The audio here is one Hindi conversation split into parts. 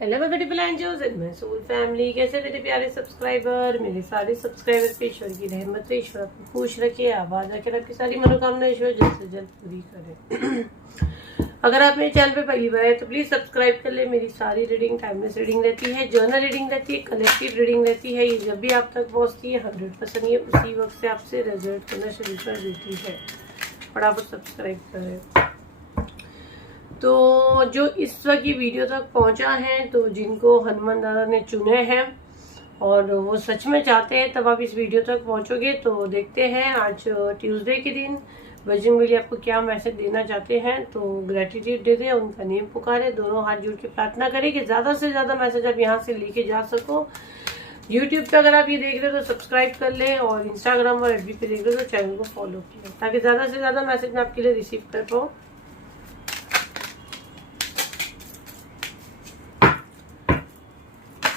हेलो मेरे beautiful angels and my soul family. कैसे मेरे प्यारे सब्सक्राइबर, मेरे सारे सब्सक्राइबर पे ईश्वर की रहमत से ईश्वर आपको खुश रखे, आबाद रखे, आपकी सारी मनोकामना ईश्वर जल्द से जल्द पूरी करे। अगर आप मेरे चैनल पे पहली बार है तो प्लीज सब्सक्राइब कर ले। मेरी सारी रीडिंग टाइमलेस रीडिंग रहती है, जर्नल रीडिंग रहती है, कलेक्टिव रीडिंग रहती है। ये जब भी आप तक पहुंचती है 100% ये उसी वक्त से आपसे रिजल्ट करना शुरू कर देती है। फटाफट सब्सक्राइब करें। तो जो इस वक्त की वीडियो तक पहुंचा है, तो जिनको हनुमान दादा ने चुने हैं और वो सच में चाहते हैं, तब आप इस वीडियो तक पहुंचोगे। तो देखते हैं आज ट्यूसडे के दिन बजरंगबली आपको क्या मैसेज देना चाहते हैं। तो ग्रेटिट्यूड दे दें, उनका नेम पुकारे, दोनों हाथ जोड़ के प्रार्थना करें कि ज्यादा से ज्यादा मैसेज आप यहाँ से लेके जा सको। यूट्यूब पे अगर आप ये देख रहे हो तो सब्सक्राइब कर लें, और इंस्टाग्राम और एफबी पे देख रहे हो तो चैनल को फॉलो करें, ताकि ज्यादा से ज्यादा मैसेज मैं आपके लिए रिसीव कर पाऊँ।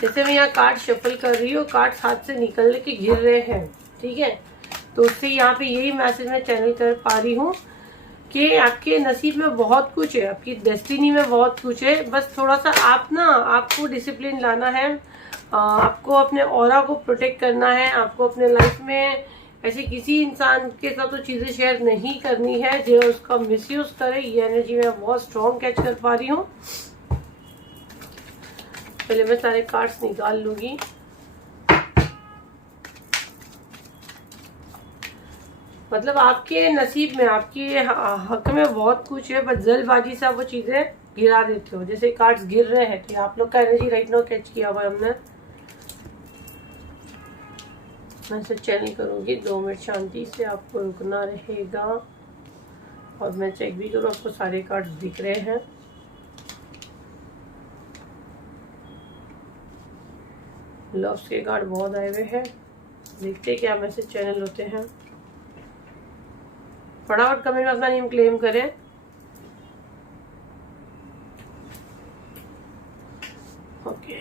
जैसे मैं यहाँ कार्ड शफल कर रही हूँ, कार्ड हाथ से निकल के गिर रहे हैं, ठीक है। तो उससे यहाँ पे यही मैसेज मैं चैनल कर पा रही हूँ कि आपके नसीब में बहुत कुछ है, आपकी डेस्टिनी में बहुत कुछ है। बस थोड़ा सा आपको डिसिप्लिन लाना है, आपको अपने ऑरा को प्रोटेक्ट करना है, आपको अपने लाइफ में ऐसे किसी इंसान के साथ तो चीजें शेयर नहीं करनी है जो उसका मिसयूज करे। ये एनर्जी मैं बहुत स्ट्रॉन्ग कैच कर पा रही हूँ। पहले मैं सारे कार्ड्स निकाल लूंगी। मतलब आपके नसीब में, आपके हक में बहुत कुछ है, बस जल्दबाजी से आप वो चीजें गिरा देते हो। जैसे कार्ड्स गिर रहे हैं तो आप लोग का एनर्जी राइट नाउ कैच किया हुआ है हमने। मैं इसे चैनल करूंगी, 2 मिनट शांति से आपको रुकना रहेगा। और मैं चेक भी करूँ, आपको सारे कार्ड्स दिख रहे हैं। लव्स के कार्ड बहुत आए हुए हैं, देखते क्या मैसेज चैनल होते हैं। फटाफट कमेंट में अपना नेम क्लेम करें। ओके,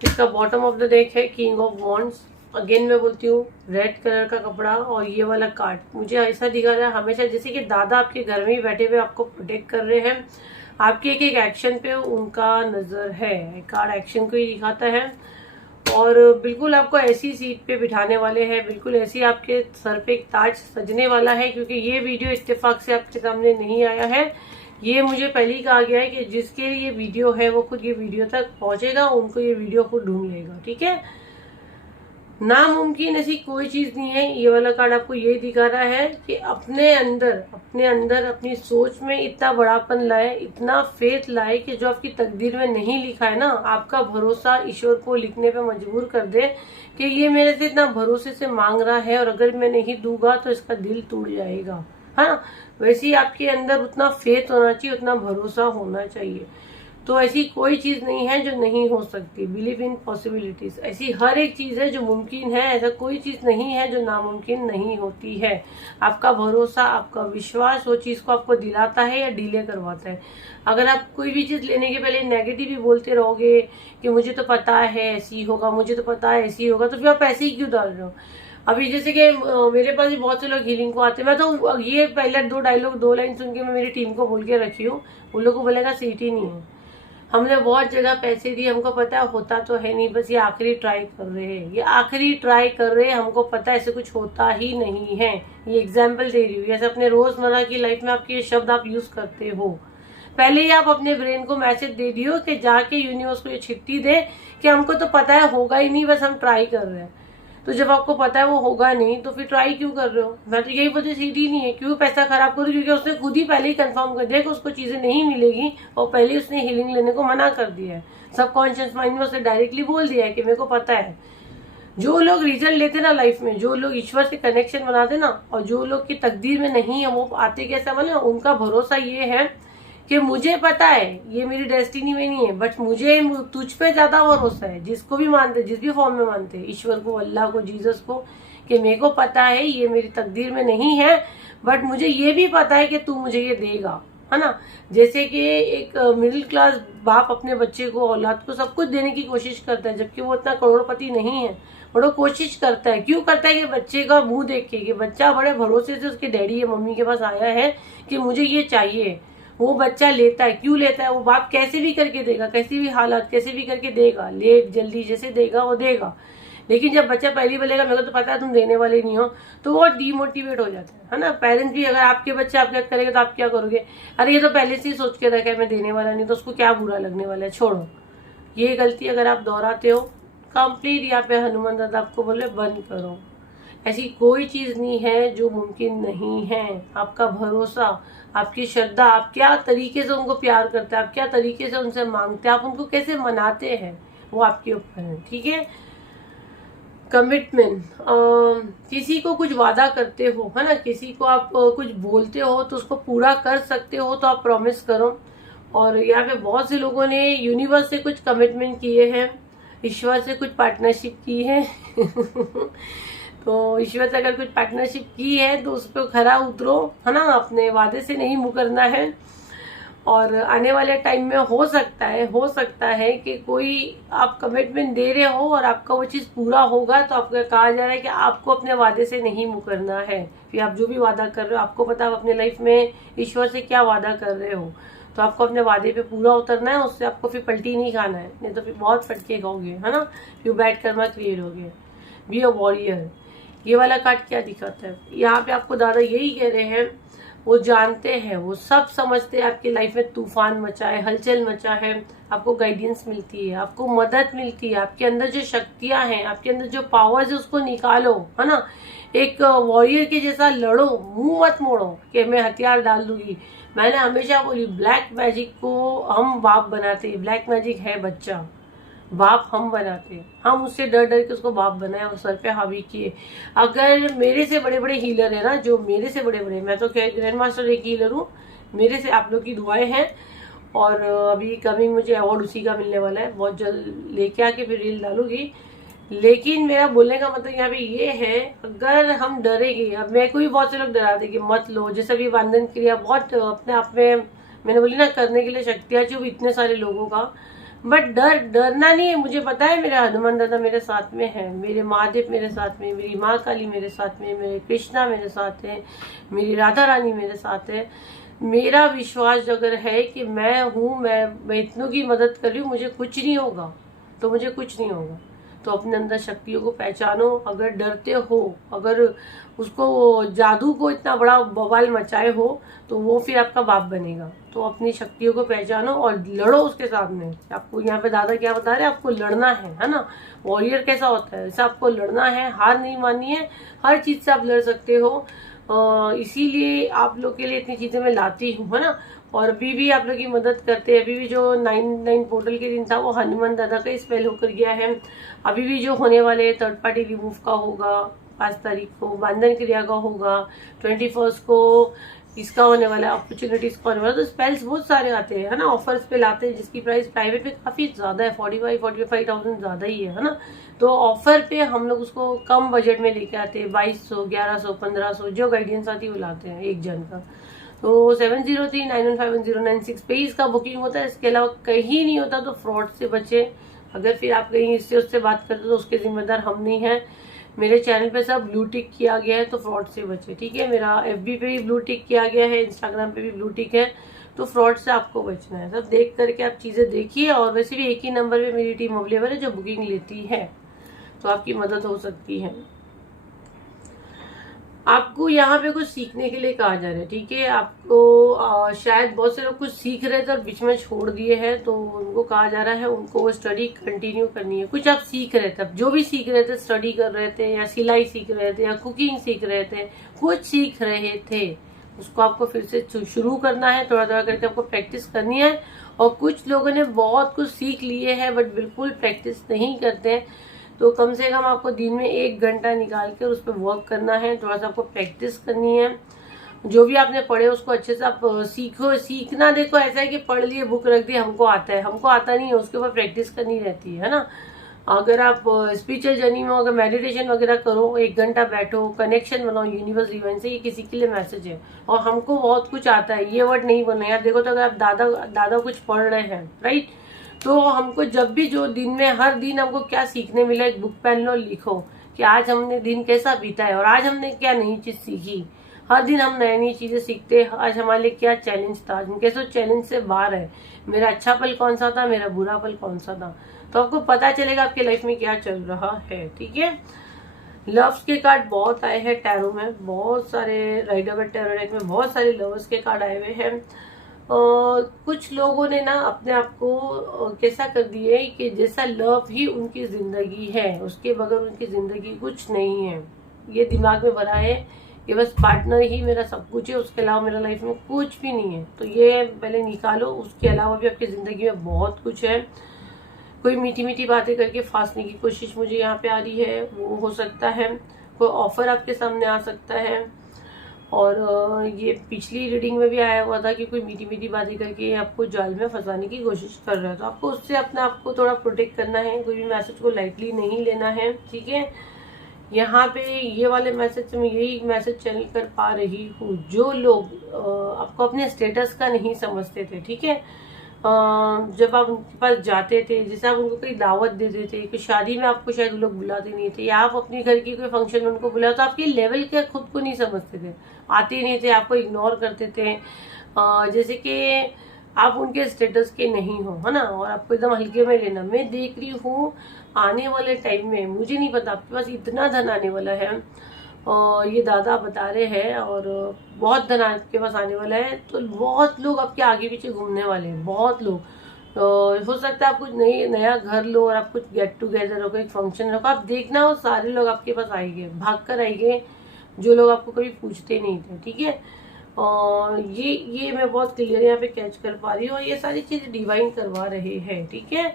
इसका बॉटम ऑफ द डेक है किंग ऑफ वॉन्ड्स। अगेन मैं बोलती हूँ, रेड कलर का कपड़ा और ये वाला कार्ड मुझे ऐसा दिखा रहा है हमेशा जैसे कि दादा आपके घर में ही बैठे हुए आपको प्रोटेक्ट कर रहे हैं। आपके एक एक एक्शन पे उनका नजर है। कार्ड एक्शन को ही दिखाता है, और बिल्कुल आपको ऐसी सीट पे बिठाने वाले हैं, बिल्कुल ऐसी आपके सर पे एक ताज सजने वाला है। क्योंकि ये वीडियो इत्तेफाक से आपके सामने नहीं आया है, ये मुझे पहले ही कहा गया है कि जिसके लिए ये वीडियो है वो खुद ये वीडियो तक पहुंचेगा, उनको ये वीडियो खुद ढूंढ लेगा, ठीक है। नामुमकिन ऐसी कोई चीज नहीं है। ये वाला कार्ड आपको ये दिखा रहा है कि अपने अंदर अपनी सोच में इतना बड़ापन लाए, इतना फेथ लाए कि जो आपकी तकदीर में नहीं लिखा है ना, आपका भरोसा ईश्वर को लिखने पे मजबूर कर दे कि ये मेरे से इतना भरोसे से मांग रहा है और अगर मैं नहीं दूंगा तो इसका दिल टूट जाएगा। हाँ, वैसे ही आपके अंदर उतना फेथ होना चाहिए, उतना भरोसा होना चाहिए। तो ऐसी कोई चीज नहीं है जो नहीं हो सकती। बिलीव इन पॉसिबिलिटीज, ऐसी हर एक चीज है जो मुमकिन है। ऐसा कोई चीज नहीं है जो नामुमकिन नहीं होती है। आपका भरोसा, आपका विश्वास वो चीज को आपको दिलाता है या डिले करवाता है। अगर आप कोई भी चीज लेने के पहले नेगेटिव ही बोलते रहोगे कि मुझे तो पता है ऐसी होगा, मुझे तो पता है ऐसी होगा, तो फिर आप ऐसे ही क्यों डाल रहे हो। अभी जैसे कि मेरे पास भी बहुत से लोग हीलिंग को आते हैं, मैं तो ये पहले 2 लाइन सुन के मैं मेरी टीम को बोल के रखी हूँ, उन लोग को बोलेगा सीट ही नहीं है। हमने बहुत जगह पैसे दिए, हमको पता है होता तो है नहीं, बस ये आखिरी ट्राई कर रहे हैं, ये आखिरी ट्राई कर रहे हैं। हमको पता है ऐसे कुछ होता ही नहीं है। ये एग्जाम्पल दे रही हूँ, जैसे अपने रोजमर्रा की लाइफ में आपके ये शब्द आप यूज करते हो, पहले ही आप अपने ब्रेन को मैसेज दे दियो कि जाके यूनिवर्स को ये चिट्ठी दे कि हमको तो पता है होगा ही नहीं, बस हम ट्राई कर रहे हैं। तो जब आपको पता है वो होगा नहीं तो फिर ट्राई क्यों कर रहे हो। मैं तो यही वजह सीट ही नहीं है, क्यों पैसा खराब करूँ, क्योंकि उसने खुद ही पहले ही कंफर्म कर दिया कि उसको चीजें नहीं मिलेगी और पहले उसने हीलिंग लेने को मना कर दिया है। सबकॉन्शियस माइंड में उसने डायरेक्टली बोल दिया है कि मेरे को पता है। जो लोग रिजल्ट लेते ना लाइफ में, जो लोग ईश्वर से कनेक्शन बनाते ना, और जो लोग की तकदीर में नहीं है वो आते कैसा बने, उनका भरोसा ये है कि मुझे पता है ये मेरी डेस्टिनी में नहीं है, बट मुझे तुझ पे ज्यादा भरोसा है। जिसको भी मानते, जिस भी फॉर्म में मानते, ईश्वर को, अल्लाह को, जीसस को, कि मेरे को पता है ये मेरी तकदीर में नहीं है, बट मुझे ये भी पता है कि तू मुझे ये देगा, है ना। जैसे कि एक मिडिल क्लास बाप अपने बच्चे को, औलाद को सब कुछ देने की कोशिश करता है, जबकि वो इतना करोड़पति नहीं है, और वो कोशिश करता है। क्यों करता है कि बच्चे का मुंह देख के, कि बच्चा बड़े भरोसे से उसके डैडी या मम्मी के पास आया है कि मुझे ये चाहिए। वो बच्चा लेता है, क्यों लेता है? वो बाप कैसे भी करके देगा, कैसी भी हालत कैसे भी करके देगा, लेट जल्दी जैसे देगा वो देगा। लेकिन जब बच्चा पहली बोलेगा मेरे को तो पता है तुम देने वाले नहीं हो, तो वो डीमोटिवेट हो जाता है ना। पेरेंट्स भी, अगर आपके बच्चे आपके साथ करेंगे तो आप क्या करोगे? अरे ये तो पहले से ही सोच के रखा है मैं देने वाला नहीं, तो उसको क्या बुरा लगने वाला है, छोड़ो। ये गलती अगर आप दोहराते हो, कंप्लीट यहाँ पे हनुमान दादा आपको बोले बंद करो। ऐसी कोई चीज नहीं है जो मुमकिन नहीं है। आपका भरोसा, आपकी श्रद्धा, आप क्या तरीके से उनको प्यार करते हैं, आप क्या तरीके से उनसे मांगते हैं, आप उनको कैसे मनाते हैं, वो आपके ऊपर है। ठीक है। कमिटमेंट, किसी को कुछ वादा करते हो, है ना, किसी को आप कुछ बोलते हो तो उसको पूरा कर सकते हो तो आप प्रॉमिस करो। और यहाँ पे बहुत से लोगों ने यूनिवर्स से कुछ कमिटमेंट किए हैं, ईश्वर से कुछ पार्टनरशिप की है तो ईश्वर से अगर कुछ पार्टनरशिप की है तो उस पर खरा उतरो, है ना, अपने वादे से नहीं मुकरना है। और आने वाले टाइम में हो सकता है कि कोई आप कमिटमेंट दे रहे हो और आपका वो चीज पूरा होगा, तो आपको कहा जा रहा है कि आपको अपने वादे से नहीं मुकरना है। फिर आप जो भी वादा कर रहे हो, आपको पता है अपने लाइफ में ईश्वर से क्या वादा कर रहे हो, तो आपको अपने वादे पे पूरा उतरना है। उससे आपको फिर पलटी नहीं खाना है, नहीं तो फिर बहुत फटके खाओगे, है ना, फिर बैड कर्मा क्रिएट हो गए। Be a warrior. ये वाला कार्ड क्या दिखाता है? यहाँ पे आपको दादा यही कह रहे हैं, वो जानते हैं, वो सब समझते हैं, आपकी लाइफ में तूफान मचा है, हलचल मचा है, आपको गाइडेंस मिलती है, आपको मदद मिलती है, आपके अंदर जो शक्तियां हैं, आपके अंदर जो पावर्स है उसको निकालो, है ना। एक वॉरियर के जैसा लड़ो, मुंह मत मोड़ो कि मैं हथियार डाल दूंगी। मैंने हमेशा बोली ब्लैक मैजिक को हम बाप बनाते हैं, ब्लैक मैजिक है बच्चा, बाप हम बनाते हैं, हम उससे डर डर के उसको बाप बनाए और सर पे हावी किए। अगर मेरे से बड़े बड़े हीलर है ना, जो मेरे से बड़े बड़े, मैं तो ग्रैंड मास्टर एक हीलर हूँ, मेरे से आप लोग की दुआएं हैं। और अभी कमिंग मुझे अवार्ड उसी का मिलने वाला है, बहुत जल्द लेके आके फिर रील डालूंगी। लेकिन मेरा बोलने का मतलब यहाँ पे ये है, अगर हम डरेंगे, अब मेरे को भी बहुत से लोग डराते कि मत लो, जैसे अभी वंदन क्रिया बहुत अपने आप में मैंने बोली ना करने के लिए शक्तियां जो इतने सारे लोगों का, बट डरना नहीं है। मुझे पता है मेरा हनुमान दादा मेरे साथ में है, मेरे महादेव मेरे साथ में, मेरी माँ काली मेरे साथ में, मेरे कृष्णा मेरे साथ है, मेरी राधा रानी मेरे साथ है। मेरा विश्वास अगर है कि मैं हूँ, मैं इतनों की मदद कर रही हूँ, मुझे कुछ नहीं होगा, तो मुझे कुछ नहीं होगा। तो अपने अंदर शक्तियों को पहचानो। अगर डरते हो, अगर उसको जादू को इतना बड़ा बवाल मचाए हो, तो वो फिर आपका बाप बनेगा। तो अपनी शक्तियों को पहचानो और लड़ो उसके सामने। आपको यहाँ पे दादा क्या बता रहे हैं, आपको लड़ना है ना। वॉरियर कैसा होता है, ऐसा आपको लड़ना है, हार नहीं माननी है, हर चीज से आप लड़ सकते हो। इसीलिए आप लोग के लिए इतनी चीजें मैं लाती हूँ, है ना। और अभी भी आप लोग की मदद करते हैं। अभी भी जो 9/9 पोर्टल के दिन था वो हनुमान दादा का स्पेल होकर गया है। अभी भी जो होने वाले थर्ड पार्टी रिमूव का होगा 5 तारीख को, बंधन क्रिया का होगा 21 को, इसका होने वाला है, अपॉर्चुनिटीज का होने वाला। तो स्पेल्स बहुत सारे आते हैं, है ना, ऑफर्स पे लाते हैं, जिसकी प्राइस प्राइवेट में काफी ज्यादा है, 45,000 ज्यादा ही है ना। तो ऑफर पे हम लोग उसको कम बजट में लेके आते हैं, 2200, 1100, 1500 जो गाइडेंस आती है वो लाते हैं एक जन का। तो 7039151096 पे ही इसका बुकिंग होता है, इसके अलावा कहीं नहीं होता। तो फ्रॉड से बचे। अगर फिर आप कहीं इससे उससे बात करते तो उसके जिम्मेदार हम नहीं है। मेरे चैनल पे सब ब्लू टिक किया गया है, तो फ्रॉड से बचे, ठीक है। मेरा FB पे भी ब्लू टिक किया गया है, इंस्टाग्राम पे भी ब्लू टिक है, तो फ्रॉड से आपको बचना है। सब देख करके आप चीजें देखिए। और वैसे भी एक ही नंबर पे मेरी टीम अवेलेबल है जो बुकिंग लेती है, तो आपकी मदद हो सकती है। आपको यहाँ पे कुछ सीखने के लिए कहा जा रहा है, ठीक है। आपको शायद बहुत से लोग कुछ सीख रहे थे और बीच में छोड़ दिए हैं, तो उनको कहा जा रहा है उनको वो स्टडी कंटिन्यू करनी है। कुछ आप सीख रहे थे, जो भी सीख रहे थे, स्टडी कर रहे थे या सिलाई सीख रहे थे या कुकिंग सीख रहे थे, कुछ सीख रहे थे, उसको आपको फिर से शुरू करना है, थोड़ा थोड़ा करके आपको प्रैक्टिस करनी है। और कुछ लोगों ने बहुत कुछ सीख लिए है बट बिल्कुल प्रैक्टिस नहीं करते, तो कम से कम आपको दिन में 1 घंटा निकाल कर उस पर वर्क करना है, थोड़ा सा आपको प्रैक्टिस करनी है। जो भी आपने पढ़े उसको अच्छे से आप सीखो। सीखना देखो ऐसा है कि पढ़ लिए, बुक रख दी, हमको आता है, हमको आता नहीं है, उसके ऊपर प्रैक्टिस करनी रहती है ना। अगर आप स्पिरिचुअल जर्नी में अगर मेडिटेशन वगैरह करो, 1 घंटा बैठो, कनेक्शन बनाओ यूनिवर्स डिवाइन से, ये किसी के लिए मैसेज है। और हमको बहुत कुछ आता है, ये वर्ड नहीं बोलना यार। देखो तो अगर आप दादा कुछ पढ़ रहे हैं, राइट, तो हमको जब भी जो दिन में हर दिन हमको क्या सीखने मिला, एक बुक पेन लो, लिखो कि आज हमने दिन कैसा बीता है और आज हमने क्या नई चीज सीखी। हर दिन हम नई नई चीजें सीखते हैं। आज हमारे लिए क्या चैलेंज था, हम कैसे चैलेंज से बाहर है, मेरा अच्छा पल कौन सा था, मेरा बुरा पल कौन सा था, तो आपको पता चलेगा आपकी लाइफ में क्या चल रहा है। ठीक है, लव्स के कार्ड बहुत आए हैं टैरो में, बहुत सारे राइडर बाय टैरो डेक में बहुत सारे लवर्स के कार्ड आए हुए हैं। कुछ लोगों ने ना अपने आप को कैसा कर दिए कि जैसा लव ही उनकी जिंदगी है, उसके बगैर उनकी जिंदगी कुछ नहीं है। ये दिमाग में भरा है कि बस पार्टनर ही मेरा सब कुछ है, उसके अलावा मेरा लाइफ में कुछ भी नहीं है। तो ये पहले निकालो, उसके अलावा भी आपकी जिंदगी में बहुत कुछ है। कोई मीठी मीठी बातें करके फांसने की कोशिश मुझे यहाँ पे आ रही है, वो हो सकता है। कोई ऑफर आपके सामने आ सकता है। और ये पिछली रीडिंग में भी आया हुआ था कि कोई मीठी मीठी बातें करके आपको जाल में फंसाने की कोशिश कर रहा है, तो आपको उससे अपने आप को थोड़ा प्रोटेक्ट करना है। कोई भी मैसेज को लाइटली नहीं लेना है। ठीक है, यहाँ पे ये वाले मैसेज से मैं यही मैसेज चैनल कर पा रही हूँ, जो लोग आपको अपने स्टेटस का नहीं समझते थे, ठीक है, जब आप उनके पास जाते थे, जैसे आप उनको कोई दावत देते थे, कोई शादी में आपको शायद वो लोग बुलाते नहीं थे, या आप अपने घर की कोई फंक्शन में उनको बुलाते, तो आपके लेवल के खुद को नहीं समझते थे, आते नहीं थे, आपको इग्नोर करते थे, जैसे कि आप उनके स्टेटस के नहीं हो, है ना, और आपको एकदम हल्के में लेना। मैं देख रही हूँ आने वाले टाइम में, मुझे नहीं पता, आपके पास इतना धन आने वाला है, और ये दादा बता रहे हैं, और बहुत धन आपके पास आने वाला है। तो बहुत लोग आपके आगे पीछे घूमने वाले हैं, बहुत लोग। हो सकता है आप कुछ नया घर लो और आप कुछ गेट टुगेदर हो, एक फंक्शन हो, आप देखना हो सारे लोग आपके पास आएंगे, भाग कर आएंगे, जो लोग आपको कभी पूछते नहीं थे। ठीक है, और ये मैं बहुत क्लियर यहाँ पे कैच कर पा रही हूँ, और ये सारी चीजें डिवाइन करवा रहे हैं। ठीक है,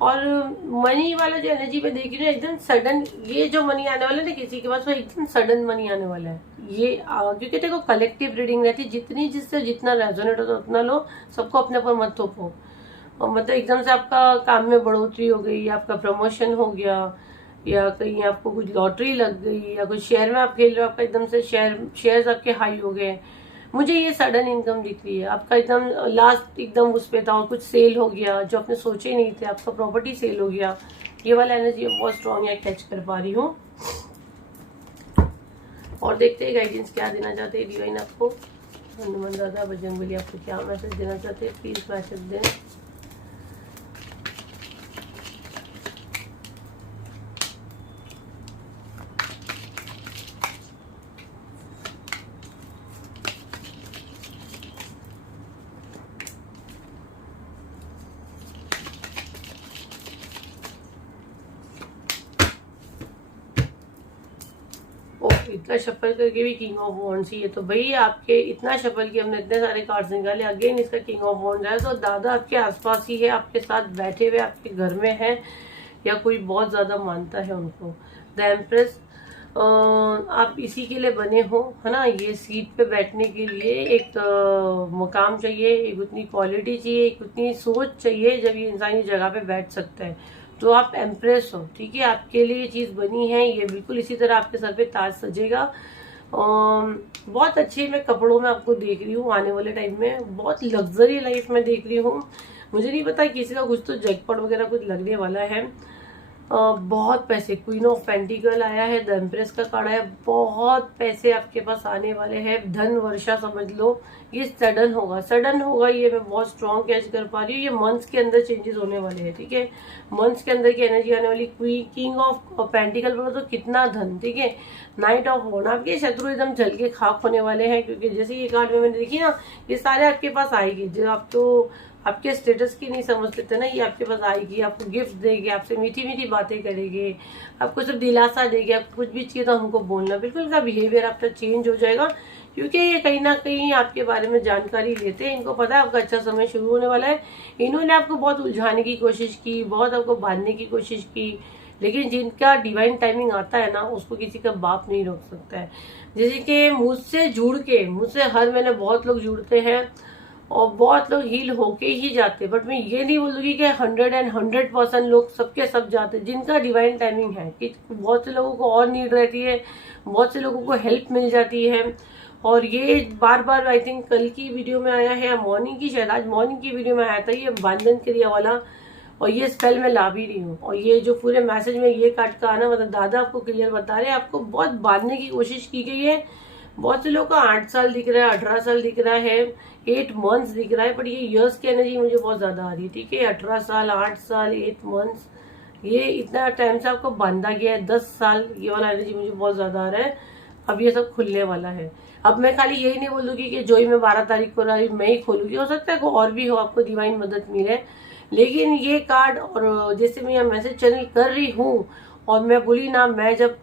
और मनी वाला जो एनर्जी में देख रही हूँ, एकदम सडन ये जो मनी आने वाला है ना किसी के पास, वो एकदम सडन मनी आने वाला है। ये क्योंकि देखो कलेक्टिव रीडिंग रहती है, जितनी जिससे जितना रेजोनेट होता है उतना लो, सबको अपने ऊपर मत थोपो। और मतलब एकदम से आपका काम में बढ़ोतरी हो गई, आपका प्रमोशन हो गया, या कहीं आपको कुछ लॉटरी लग गई, या कुछ शेयर में आप खेल रहे हो, आपका एकदम से शेयर्स आपके हाई हो गए, मुझे ये सडन इनकम दिख रही है। आपका एकदम लास्ट एकदम उस पे था और कुछ सेल हो गया जो आपने सोचे ही नहीं थे, आपका प्रॉपर्टी सेल हो गया। ये वाला एनर्जी बहुत स्ट्रॉन्ग है, कैच कर पा रही हूँ। और देखते हैं गाइडेंस क्या देना चाहते हैं डिवाइन आपको। हनुमान दादा बजरंगबली आपको क्या मैसेज देना चाहते हैं, प्लीज मैसेज दें। इतना शफल करके भी किंग ऑफ वॉन्ड्स ही है, तो भाई आपके इतना शफल कि हमने इतने सारे कार्ड्स निकाले, अगेन इसका किंग ऑफ वॉन्ड्स है। तो दादा आपके आसपास ही है, आपके साथ बैठे हुए आपके घर में है, या कोई बहुत ज्यादा मानता है उनको। द एम्प्रेस, आप इसी के लिए बने हो, है ना, ये सीट पे बैठने के लिए एक मुकाम चाहिए, एक उतनी क्वालिटी चाहिए, एक उतनी सोच चाहिए, जब ये इंसान इस जगह पे बैठ सकता है, तो आप एम्प्रेस हो। ठीक है, आपके लिए ये चीज बनी है, ये बिल्कुल इसी तरह आपके सर पे ताज सजेगा। बहुत अच्छे मैं कपड़ों में आपको देख रही हूँ आने वाले टाइम में, बहुत लग्जरी लाइफ में देख रही हूँ। मुझे नहीं पता किसी का कुछ तो जैकपॉट वगैरह कुछ लगने वाला है। बहुत पैसे, क्वीन ऑफ पेंटिकल आया है, द एम्प्रेस का कार्ड आया, बहुत पैसे आपके पास आने वाले हैं, धन वर्षा समझ लो। ये सडन होगा, सडन होगा, ये मैं बहुत स्ट्रॉन्ग कैच कर पा रही हूँ। ये मंथ्स के अंदर चेंजेस होने वाले हैं। ठीक है, मंथ्स के अंदर की एनर्जी आने वाली। किंग ऑफ पेंटिकल पर तो कितना धन। ठीक है, नाइट ऑफ वॉन्ड, आपके शत्रु एकदम जल के खाक होने वाले हैं, क्योंकि जैसे ये कार्ड में मैंने देखी ना, ये सारे आपके पास आएगी। जो आप तो आपके स्टेटस की नहीं समझते थे ना, ये आपके पास आएगी, आपको गिफ्ट देगी, आपसे मीठी मीठी बातें करेगी, आपको सिर्फ दिलासा देगी। आपको कुछ भी चाहिए तो हमको बोलना, बिल्कुल का बिहेवियर आपका चेंज हो जाएगा, क्योंकि ये कहीं ना कहीं आपके बारे में जानकारी लेते हैं। इनको पता है आपका अच्छा समय शुरू होने वाला है। इन्होंने आपको बहुत उलझाने की कोशिश की, बहुत आपको बांधने की कोशिश की, लेकिन जिनका डिवाइन टाइमिंग आता है ना, उसको किसी का बाप नहीं रोक सकता है। जैसे कि मुझसे मुझसे हर महीने बहुत लोग जुड़ते हैं, और बहुत लोग हील होके ही जाते, बट मैं ये नहीं बोलूंगी कि 100% लोग सबके सब जाते, जिनका डिवाइन टाइमिंग है। कि बहुत से लोगों को और नीड रहती है, बहुत से लोगों को हेल्प मिल जाती है। और ये बार बार आई थिंक कल की वीडियो में आया है, मॉर्निंग की, शायद आज मॉर्निंग की वीडियो में आया था, ये बंधन क्रिया वाला, और ये स्पेल में ला भी रही हूँ। और ये जो पूरे मैसेज में ये कार्ड का आना, मतलब दादा आपको क्लियर बता रहे हैं, आपको बहुत बांधने की कोशिश की गई है, बहुत से लोगों का 8 साल दिख रहा है, 18 साल दिख रहा है, 8 मंथ्स दिख रहा है, बट ये ईयर्स की एनर्जी मुझे बहुत ज्यादा आ रही है। ठीक है, 18 साल, 8 साल, 8 मंथ्स, ये इतना टाइम से आपको बांधा गया है, 10 साल, ये वाला एनर्जी मुझे बहुत ज्यादा आ रहा है। अब ये सब खुलने वाला है। अब मैं खाली यही नहीं बोलूंगी कि जो ही मैं 12 तारीख को रही मैं ही खोलूंगी, हो सकता है कोई और भी हो, आपको डिवाइन मदद मिले। लेकिन ये कार्ड, और जैसे मैं यह मैसेज चैनल कर रही हूँ, और मैं बोली ना, मैं जब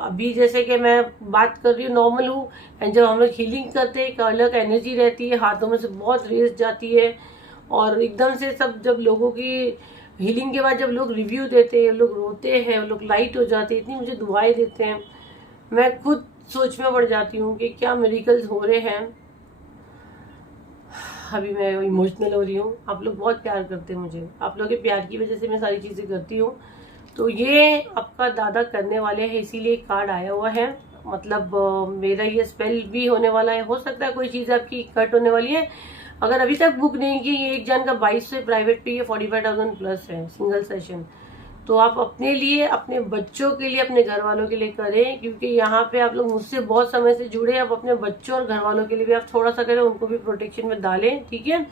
अभी जैसे कि मैं बात कर रही हूँ नॉर्मल हूँ, एंड जब हम लोग हीलिंग करते हैं एक अलग एनर्जी रहती है, हाथों में से बहुत रेस जाती है, और एकदम से सब, जब लोगों की हीलिंग के बाद जब लोग रिव्यू देते हैं, लोग रोते हैं, लोग लाइट हो जाते हैं, इतनी मुझे दुआएं देते हैं, मैं खुद सोच में पड़ जाती हूँ कि क्या मिरेकल्स हो रहे हैं। अभी मैं इमोशनल हो रही हूँ। आप लोग बहुत प्यार करते हैं मुझे, आप लोगों के प्यार की वजह से मैं सारी चीजें करती हूँ। तो ये आपका दादा करने वाले हैं, इसीलिए कार्ड आया हुआ है। मतलब मेरा ये स्पेल भी होने वाला है, हो सकता है कोई चीज आपकी कट होने वाली है। अगर अभी तक बुक नहीं की, ये एक जन का 2200 प्राइवेट पे, ये 45,000 प्लस है सिंगल सेशन। तो आप अपने लिए, अपने बच्चों के लिए, अपने घर वालों के लिए करें, क्योंकि यहाँ पे आप लोग मुझसे बहुत समय से जुड़े। अब अपने बच्चों और घर वालों के लिए भी आप थोड़ा सा करें, उनको भी प्रोटेक्शन में डालें। ठीक है,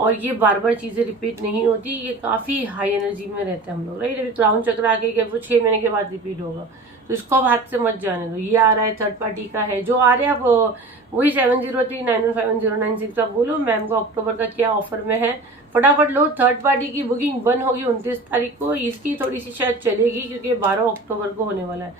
और ये बार बार चीजें रिपीट नहीं होती, ये काफी हाई एनर्जी में रहते हैं हम लोग, राइट। अभी क्राउन चक्र आके गया, वो 6 महीने के बाद रिपीट होगा, तो इसको अब हाथ से मत जाने दो। ये आ रहा है थर्ड पार्टी का है, जो आ रहे हैं आप वही 7039151096 आप बोलो मैम को अक्टूबर का क्या ऑफर में है, फटाफट लो। थर्ड पार्टी की बुकिंग बंद होगी 29 तारीख को, इसकी थोड़ी सी शायद चलेगी क्योंकि 12 अक्टूबर को होने वाला है।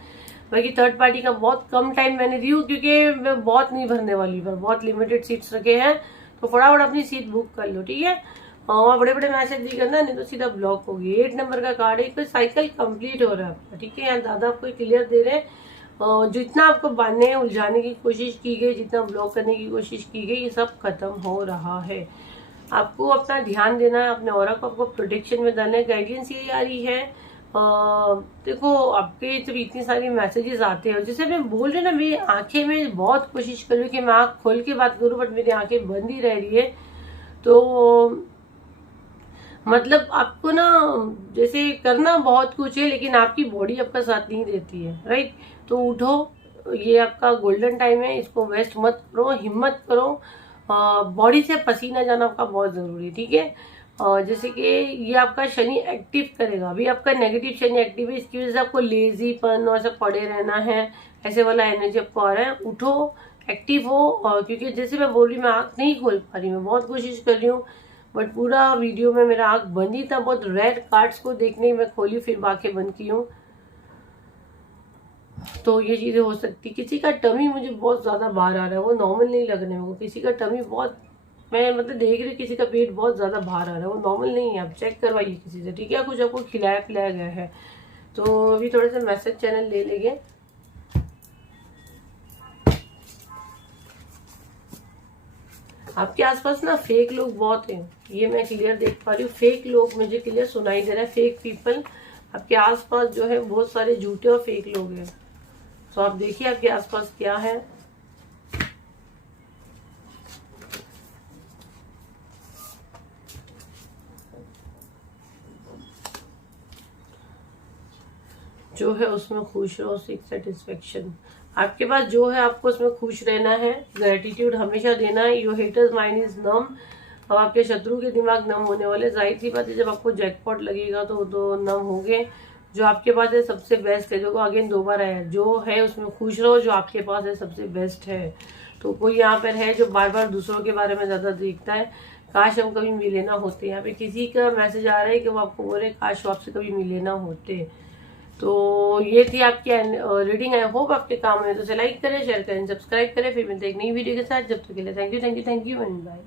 बाकी थर्ड पार्टी का बहुत कम टाइम मैंने दी हूँ, क्योंकि मैं बहुत नहीं भरने वाली, पर बहुत लिमिटेड सीट्स रखे हैं, तो फटाफट अपनी सीट बुक कर लो। ठीक है, और बड़े बड़े मैसेज नहीं करना, नहीं तो सीधा ब्लॉक होगी। 8 नंबर का कार्ड है, कोई साइकिल कंप्लीट हो रहा है आपका। ठीक है, यहाँ दादा आपको क्लियर दे रहे हैं, जितना आपको बांधने उलझाने की कोशिश की गई, जितना ब्लॉक करने की कोशिश की गई, ये सब खत्म हो रहा है। आपको अपना ध्यान देना है, अपने ऑरा को आपको प्रोटेक्शन में डालना है। गाइडेंस यही आ रही है। देखो, आपके जब इतनी सारी मैसेजेस आते हैं, जैसे मैं बोल रही ना, मेरी आंखें में बहुत कोशिश कर रही हूँ कि मैं आंख खोल के बात करूँ, बट मेरी आंखें बंद ही रह रही है। तो मतलब आपको ना, जैसे करना बहुत कुछ है, लेकिन आपकी बॉडी आपका साथ नहीं देती है, राइट। तो उठो, ये आपका गोल्डन टाइम है, इसको वेस्ट मत करो, हिम्मत करो। बॉडी से पसीना जाना आपका बहुत जरूरी है। ठीक है, जैसे कि ये आपका शनि एक्टिव करेगा, अभी आपका नेगेटिव शनि एक्टिव है, इसकी वजह से आपको लेजीपन और ऐसा पड़े रहना है, ऐसे वाला एनर्जी आपको आ रहा है। उठो, एक्टिव हो, और क्योंकि जैसे मैं बोल रही, मैं आंख नहीं खोल पा रही, मैं बहुत कोशिश कर रही हूँ, बट पूरा वीडियो में मेरा आंख बंद ही था। बहुत रेयर कार्ड्स को देखने में खोली, फिर आंखें बंद की हूँ, तो ये चीजें हो सकती। किसी का टमी मुझे बहुत ज्यादा बाहर आ रहा है, वो नॉर्मल नहीं लग रहा है वो, किसी का टमी बहुत, मैं मतलब देख रही हूँ किसी का पेट बहुत ज्यादा बाहर आ रहा है, वो नॉर्मल नहीं है। आप चेक करवाइए किसी से, ठीक है। कुछ आपको खिलाया पिलाया गया है। तो अभी थोड़े से मैसेज चैनल ले लेंगे। आपके आसपास ना फेक लोग बहुत हैं, ये मैं क्लियर देख पा रही हूँ। फेक लोग मुझे क्लियर सुनाई दे रहा है, फेक पीपल आपके आसपास जो है, बहुत सारे झूठे और फेक लोग हैं। तो आप देखिए आपके आसपास क्या है। जो है उसमें खुश रहो, सीक सेटिस्फेक्शन। आपके पास जो है आपको उसमें खुश रहना है, ग्रेटिट्यूड हमेशा देना है। योर हेटर्स माइंड इज नम। अब आपके शत्रु के दिमाग नम होने वाले, जाहिर सी बात है, जब आपको जैकपॉट लगेगा तो नम होंगे। जो आपके पास है सबसे बेस्ट है, देखो अगेन दोबारा है, जो है उसमें खुश रहो, जो आपके पास है सबसे बेस्ट है। तो कोई यहाँ पर है जो बार बार दूसरों के बारे में ज्यादा देखता है, काश हम कभी मिले ना होते। यहाँ पे किसी का मैसेज आ रहा है कि वो आपको बोले काश वो आपसे कभी मिले ना होते। तो ये थी आपकी रीडिंग। आई होप आपके काम में, तो लाइक करें, शेयर करें, सब्सक्राइब करें। फिर मिलते एक नई वीडियो के साथ, जब तक के लिए थैंक यू एंड बाय।